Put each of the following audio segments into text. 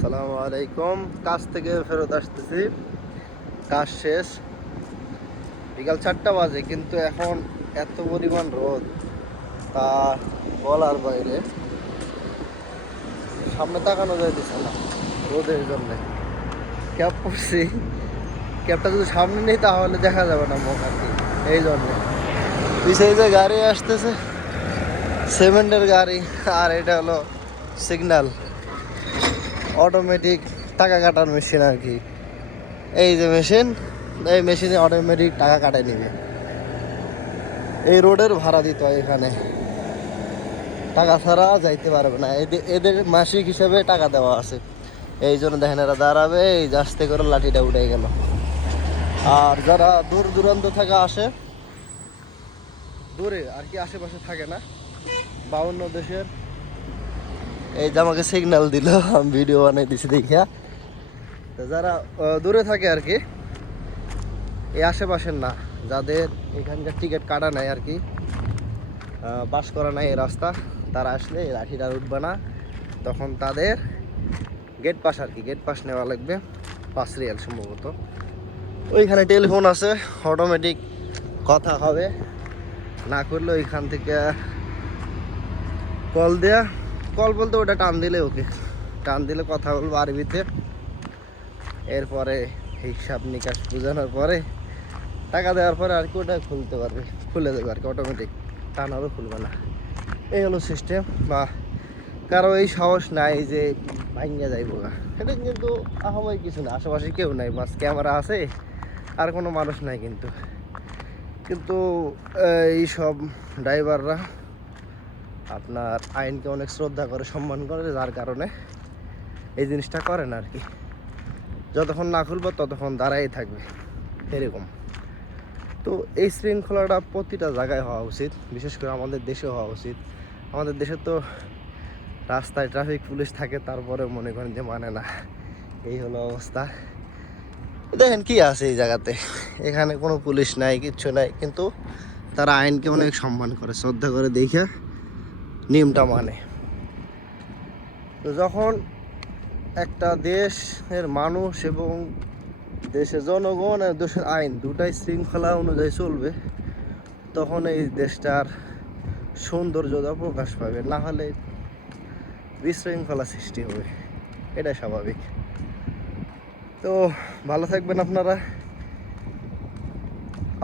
আসসালামু আলাইকুম। কাজ থেকে ফেরত আসতেছি, কাজ শেষ, বিকাল 4টা বাজে, কিন্তু এখন এত পরিমাণ রোদ তা বলার বাইরে। সামনে তাকানো যাইতেছে না রোদের জন্যে। ক্যাব পরছি, ক্যাবটা যদি সামনে নেই তাহলে দেখা যাবে না মুখ আর কি। এই জন্যে পিছিয়ে যে গাড়ি আসতেছে, সিমেন্টের গাড়ি, আর এটা হলো সিগন্যাল, অটোমেটিক টাকা কাটার মেশিন আর কি। এই যে মেশিন, এই মেশিনে অটোমেটিক টাকা কাটায় নিবে। এই রোডের ভাড়া দিতে হয়, এখানে টাকা ছাড়া যাইতে পারবে না। এদের মাসিক হিসাবে টাকা দেওয়া আছে। এই জন্য দেখেন এরা দাঁড়াবে, এই আস্তে করে লাঠিটা উঠে গেল। আর যারা দূর দূরান্ত থেকে আসে, দূরে আর কি, আশেপাশে থাকে না, বা অন্য দেশের, এই যে আমাকে সিগন্যাল দিল, আমি ভিডিও বানাই দিছি দেখিয়া। তো যারা দূরে থাকে আর কি, এই আশেপাশের না, যাদের এখানকার টিকিট কাটা নাই আর কি, পাস করা নাই এই রাস্তা, তারা আসলে এই লাঠিটা উঠবে না। তখন তাদের গেট পাস আর কি, গেট পাস নেওয়া লাগবে 5 রিয়াল সম্ভবত। ওইখানে টেলিফোন আছে, অটোমেটিক কথা হবে, না করলে ওইখান থেকে কল দেয়া, কল বলতে ওটা টান দিলে, ওকে টান দিলে কথা বলবো আরবিতে। এরপরে হিসাব নিকাশ বোঝানোর পরে, টাকা দেওয়ার পরে আর কি ওটা খুলতে পারবে, খুলে দেবে আর কি, অটোমেটিক, টানারও খুলবে না। এই হলো সিস্টেম। বা কারো এই সাহস নাই যে ভাঙ্গা যাইব না, এটা কিন্তু আহামরি কিছু না, আশেপাশে কেউ নাই, বাস ক্যামেরা আছে, আর কোনো মানুষ নাই। কিন্তু কিন্তু এই সব ড্রাইভাররা আপনার আইনকে অনেক শ্রদ্ধা করে, সম্মান করে, যার কারণে এই জিনিসটা করে না আর কি। যতক্ষণ না খুলবো ততক্ষণ দাঁড়াই থাকবে, এরকম। তো এই শৃঙ্খলাটা প্রতিটা জায়গায় হওয়া উচিত, বিশেষ করে আমাদের দেশে হওয়া উচিত। আমাদের দেশে তো রাস্তায় ট্রাফিক পুলিশ থাকে, তারপরে মনে করেন যে মানে না। এই হলো অবস্থা। দেখেন কি আছে এই জায়গাতে, এখানে কোনো পুলিশ নাই, কিচ্ছু নাই, কিন্তু তারা আইনকে অনেক সম্মান করে, শ্রদ্ধা করে, দেখে নিয়মটা মানে। তো যখন একটা দেশের মানুষ এবং দেশের জনগণ আর দেশের আইন দুটাই শৃঙ্খলা অনুযায়ী চলবে, তখন এই দেশটার সৌন্দর্যতা প্রকাশ পাবে। না হলে বিশৃঙ্খলা সৃষ্টি হবে, এটা স্বাভাবিক। তো ভালো থাকবেন আপনারা,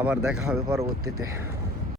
আবার দেখা হবে পরবর্তীতে।